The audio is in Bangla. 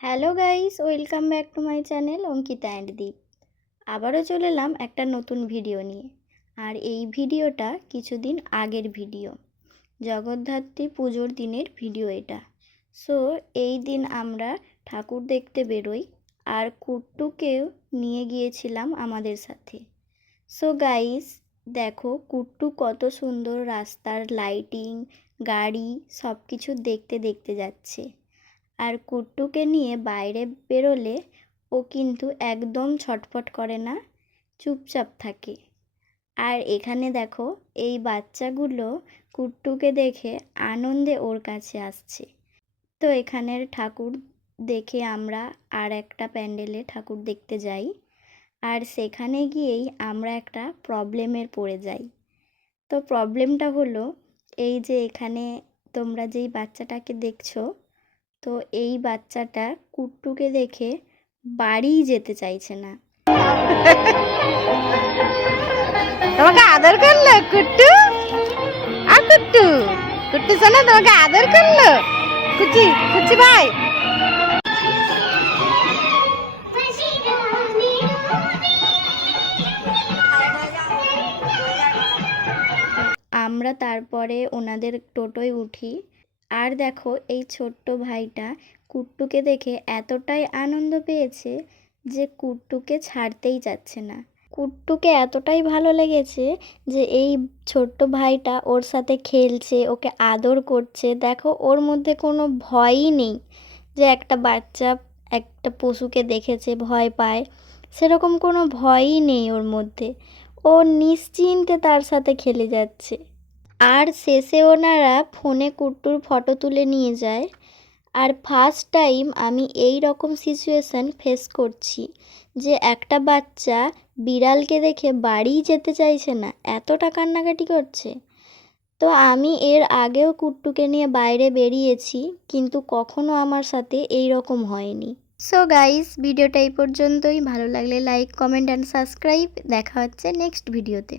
Hello guys, welcome back to my channel Ankita and Deep. আবারও চলে এলাম একটা নতুন ভিডিও নিয়ে। আর এই ভিডিওটা কিছুদিন আগের ভিডিও, জগদ্ধাত্রী পুজোর দিনের ভিডিও এটা। সো এই দিন আমরা ঠাকুর দেখতে বেরোই, আর কুট্টুকেও নিয়ে গিয়েছিলাম আমাদের সাথে। সো গাইস, দেখো কুট্টু কত সুন্দর রাস্তার লাইটিং, গাড়ি সব কিছু দেখতে দেখতে যাচ্ছে। আর কুট্টুকে নিয়ে বাইরে বেরোলে ও কিন্তু একদম ছটফট করে না, চুপচাপ থাকে। আর এখানে দেখো এই বাচ্চাগুলো কুট্টুকে দেখে আনন্দে ওর কাছে আসছে। তো এখানের ঠাকুর দেখে আমরা আর একটা প্যান্ডেলে ঠাকুর দেখতে যাই, আর সেখানে গিয়েই আমরা একটা প্রবলেমের পড়ে যাই। তো প্রবলেমটা হলো এই যে এখানে তোমরা যেই বাচ্চাটাকে দেখছো, তো এই বাচ্চাটা কুট্টুকে দেখে বাড়িই যেতে চাইছে না। তোমাকে আদর করলো কুট্টু? আর কুট্টু কুট্টু শোনা তোমাকে আদর করলো? কুচি কুচি ভাই, আমরা তারপরে ওনাদের টোটোয় উঠি। আর দেখো এই ছোট্ট ভাইটা কুট্টুকে দেখে এতটাই আনন্দ পেয়েছে যে কুট্টুকে ছাড়তেই যাচ্ছে না। কুট্টুকে এতটাই ভালো লেগেছে যে এই ছোট্ট ভাইটা ওর সাথে খেলছে, ওকে আদর করছে। দেখো ওর মধ্যে কোনো ভয়ই নেই যে একটা বাচ্চা একটা পশুকে দেখেছে ভয় পায়, সেরকম কোনো ভয়ই নেই ওর মধ্যে। ও নিশ্চিন্তে তার সাথে খেলে যাচ্ছে। আর শেষে ওনারা ফোনে কুট্টুর ফটো তুলে নিয়ে যায়। আর ফার্স্ট টাইম আমি এই রকম সিচুয়েশান ফেস করছি যে একটা বাচ্চা বিড়ালকে দেখে বাড়িই যেতে চাইছে না, এতটা কান্নাকাটি করছে। তো আমি এর আগেও কুট্টুকে নিয়ে বাইরে বেরিয়েছি, কিন্তু কখনো আমার সাথে এই রকম হয়নি। সো গাইস, ভিডিওটা এই পর্যন্তই। ভালো লাগলে লাইক, কমেন্ট অ্যান্ড সাবস্ক্রাইব। দেখা হচ্ছে নেক্সট ভিডিওতে।